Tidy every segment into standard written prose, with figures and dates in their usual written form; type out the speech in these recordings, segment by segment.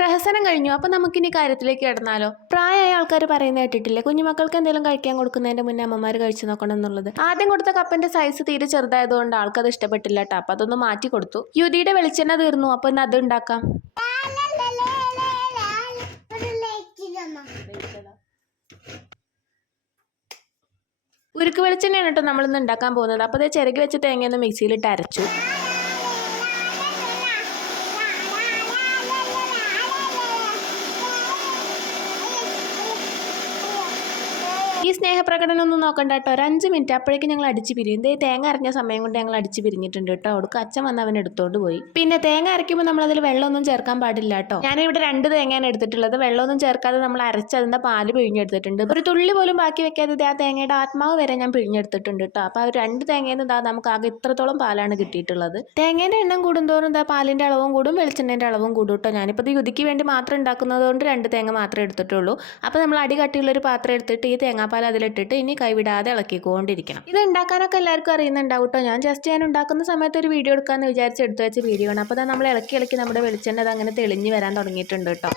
പ്രഹസനം കഴിഞ്ഞു. അപ്പോൾ നമുക്കിനി കാര്യത്തിലേക്ക് കിടന്നാലോ? പ്രായമായ ആൾക്കാർ പറയുന്നത് കേട്ടിട്ടില്ലേ, കുഞ്ഞുമക്കൾക്ക് എന്തെങ്കിലും കഴിക്കാൻ കൊടുക്കുന്നതിന്റെ മുന്നേ അമ്മമാർ കഴിച്ചു നോക്കണം എന്നുള്ളത്. ആദ്യം കൊടുത്ത കപ്പിന്റെ സൈസ് തീരെ ചെറുതായതുകൊണ്ട് ആൾക്കത് ഇഷ്ടപ്പെട്ടില്ല കേട്ടോ. അപ്പൊ അതൊന്ന് മാറ്റി കൊടുത്തു. യുതിയുടെ വെളിച്ചെണ്ണ തീർന്നു. അപ്പൊ അത് ഉണ്ടാക്കാം. ഉരുക്ക് വെളിച്ചെണ്ണയാണ് കേട്ടോ നമ്മളിന്ന് ഉണ്ടാക്കാൻ പോകുന്നത്. അപ്പോൾ അത് ചിരകി വെച്ച തേങ്ങയൊന്ന് മിക്സിയിലിട്ട് അരച്ചു. ഈ സ്നേഹപ്രകടനം ഒന്നും നോക്കണ്ട കേട്ടോ. ഒരു 5 മിനിറ്റ് അപ്പോഴേക്കും ഞങ്ങൾ അടിച്ച് പിരിയും. തേങ്ങ അരഞ്ഞ സമയം കൊണ്ട് ഞങ്ങൾ അടിച്ച് പിരിഞ്ഞിട്ടുണ്ട് കേട്ടോ. അവിടേക്ക് അച്ഛൻ വന്ന് അവൻ എടുത്തോണ്ട് പോയി. പിന്നെ തേങ്ങ അരയ്ക്കുമ്പോൾ നമ്മൾ അതിൽ വെള്ളമൊന്നും ചേർക്കാൻ പാടില്ല കേട്ടോ. ഞാനിവിടെ 2 തേങ്ങയാണ് എടുത്തിട്ടുള്ളത്. വെള്ളമൊന്നും ചേർക്കാതെ നമ്മൾ അരച്ച് അതിൻ്റെ പാല് പിഴിഞ്ഞെടുത്തിട്ടുണ്ട്. ഒരു തുള്ളി പോലും ബാക്കി വെക്കാതെ ആ തേങ്ങയുടെ ആത്മാവ് വരെ ഞാൻ പിഴിഞ്ഞെടുത്തിട്ടുണ്ട് കേട്ടോ. അപ്പോൾ ആ 2 തേങ്ങയിൽ നിന്ന് നമുക്ക് ആകെ ഇത്രത്തോളം പാലാണ് കിട്ടിയിട്ടുള്ളത്. തേങ്ങേൻ്റെ എണ്ണം കൂടുന്തോറും പാലിൻ്റെ അളവും കൂടും, വെളിച്ചെണ്ണേൻ്റെ അളവും കൂടും കേട്ടോ. ഞാനിപ്പോൾ ഇത് യുതിക്ക് വേണ്ടി മാത്രം ഉണ്ടാക്കുന്നത് കൊണ്ട് 2 തേങ്ങ മാത്രമേ എടുത്തിട്ടുള്ളൂ. അപ്പോൾ നമ്മൾ അടി കട്ടിയുള്ളൊരു പാത്രം എടുത്തിട്ട് ഈ തേങ്ങാപ്പാൽ അതിലിട്ടിട്ട് ഇനി കൈവിടാതെ ഇളക്കിക്കൊണ്ടിരിക്കണം. ഇത് ഉണ്ടാക്കാനൊക്കെ എല്ലാവർക്കും അറിയുന്നുണ്ടാവും കേട്ടോ. ഞാൻ ഉണ്ടാക്കുന്ന സമയത്ത് ഒരു വീഡിയോ എടുക്കാമെന്ന് വിചാരിച്ച് എടുത്തു വെച്ച വീഡിയോ ആണ്. അപ്പോൾ നമ്മൾ ഇളക്കി നമ്മുടെ വെളിച്ചെണ്ണ അത് അങ്ങനെ തെളിഞ്ഞ് വരാൻ തുടങ്ങിയിട്ടുണ്ട് കേട്ടോ.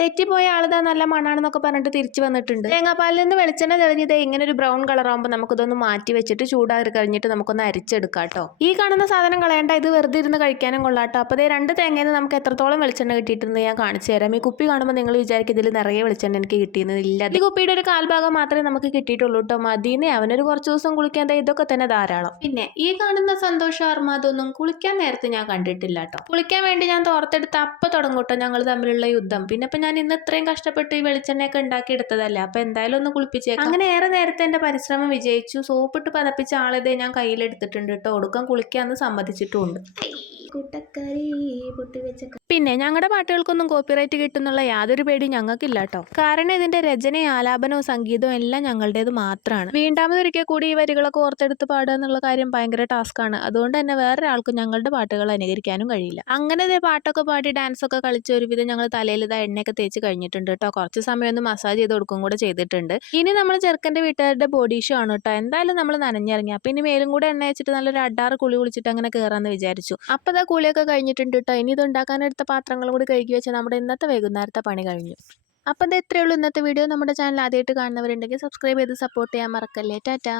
തെറ്റിപ്പോയ ആളിതാ നല്ല മണാണെന്നൊക്കെ പറഞ്ഞിട്ട് തിരിച്ചു വന്നിട്ടുണ്ട്. തേങ്ങാപ്പാലിൽ നിന്ന് വെളിച്ചെണ്ണ തെളിഞ്ഞത് ഇങ്ങനെ ഒരു ബ്രൗൺ കളർ ആകുമ്പോൾ നമുക്കിതൊന്ന് മാറ്റി വെച്ചിട്ട് ചൂടാറി കഴിഞ്ഞിട്ട് നമുക്കൊന്ന് അരിച്ചെടുക്കാം കേട്ടോ. ഈ കാണുന്ന സാധനം കളയേണ്ട, ഇത് വെറുതെ ഇരുന്ന് കഴിക്കാനും കൊള്ളാട്ടോ. അപ്പോൾ 2 തേങ്ങയിൽ നിന്ന് നമുക്ക് എത്രത്തോളം വെളിച്ചെണ്ണ കിട്ടിയിട്ടുണ്ട് ഞാൻ കാണിച്ചു തരാം. ഈ കുപ്പി കാണുമ്പോൾ നിങ്ങൾ വിചാരിക്കും ഇതിൽ നിറയെ വെളിച്ചെണ്ണ എനിക്ക് കിട്ടിയെന്നില്ല. ഈ കുപ്പിയുടെ ഒരു കാൽഭാഗം മാത്രമേ നമുക്ക് കിട്ടിയിട്ടുള്ളൂ കേട്ടോ. മദീനെ അവനൊരു കുറച്ച് ദിവസം കുളിക്കാൻ ഇതൊക്കെ തന്നെ ധാരാളം. പിന്നെ ഈ കാണുന്ന സന്തോഷം അർമാദൊന്നും കുളിക്കാൻ നേരത്തെ ഞാൻ കണ്ടിട്ടില്ല കേട്ടോ. കുളിക്കാൻ വേണ്ടി ഞാൻ തോർത്തെടുത്ത് അപ്പം തുടങ്ങും കേട്ടോ ഞങ്ങൾ തമ്മിലുള്ള യുദ്ധം. പിന്നെ ഞാൻ ഇന്ന് ഇത്രയും കഷ്ടപ്പെട്ട് ഈ വെളിച്ചെണ്ണയൊക്കെ ഉണ്ടാക്കി എടുത്തതല്ലേ, അപ്പൊ എന്തായാലും ഒന്ന് കുളിപ്പിച്ചേക്കാം. അങ്ങനെ ഏറെ നേരത്തെ എന്റെ പരിശ്രമം വിജയിച്ചു. സോപ്പിട്ട് പതപ്പിച്ച ആളിതേ ഞാൻ കയ്യിലെടുത്തിട്ടുണ്ട് കേട്ടോ. ഒടുക്കം കുളിക്കാന്ന് സമ്മതിച്ചിട്ടുമുണ്ട്. പിന്നെ ഞങ്ങളുടെ പാട്ടുകൾക്കൊന്നും കോപ്പിറൈറ്റ് കിട്ടുന്നുള്ള യാതൊരു പേടി ഞങ്ങൾക്കില്ല കേട്ടോ. കാരണം ഇതിന്റെ രചനയും ആലാപനവും സംഗീതവും എല്ലാം ഞങ്ങളുടേത് മാത്രമാണ്. വീണ്ടാമതൊരിക്കൽ കൂടി ഈ വരികളൊക്കെ ഓർത്തെടുത്ത് പാടുക എന്നുള്ള കാര്യം ഭയങ്കര ടാസ്ക്കാണ്. അതുകൊണ്ട് തന്നെ വേറൊരാൾക്കും ഞങ്ങളുടെ പാട്ടുകൾ അനുകരിക്കാനും കഴിയില്ല. അങ്ങനെ പാട്ടൊക്കെ പാടി ഡാൻസ് ഒക്കെ കളിച്ച് ഒരുവിധം ഞങ്ങൾ തലയിൽ എണ്ണയൊക്കെ തേച്ച് കഴിഞ്ഞിട്ടുണ്ട് കേട്ടോ. കുറച്ച് സമയം ഒന്ന് മസാജ് ചെയ്ത് കൊടുക്കും കൂടെ ചെയ്തിട്ടുണ്ട്. ഇനി നമ്മൾ ചെറുക്കന്റെ വീട്ടുകാരുടെ ബോഡി ഷോ ആണ് കേട്ടോ. എന്തായാലും നമ്മൾ നനഞ്ഞിറങ്ങി. അപ്പൊ ഇനി മേലും കൂടെ എണ്ണ വെച്ചിട്ട് നല്ലൊരു 6 കുളി കുളിച്ചിട്ട് അങ്ങനെ കയറാന്ന് വിചാരിച്ചു. അപ്പൊ കുളിയൊക്കെ കഴിഞ്ഞിട്ടുണ്ട് കേട്ടോ. ഇനി ഇത് ഉണ്ടാക്കാനെടുത്ത പാത്രങ്ങൾ കൂടി കഴുകി വെച്ചാൽ നമ്മുടെ ഇന്നത്തെ വൈകുന്നേരത്തെ പണി കഴിഞ്ഞു. അപ്പം ഇത് എത്രയേ ഉള്ളൂ ഇന്നത്തെ വീഡിയോ. നമ്മുടെ ചാനൽ ആദ്യമായിട്ട് കാണുന്നവരുണ്ടെങ്കിൽ സബ്സ്ക്രൈബ് ചെയ്ത് സപ്പോർട്ട് ചെയ്യാൻ മറക്കല്ലേ. ടാറ്റാ.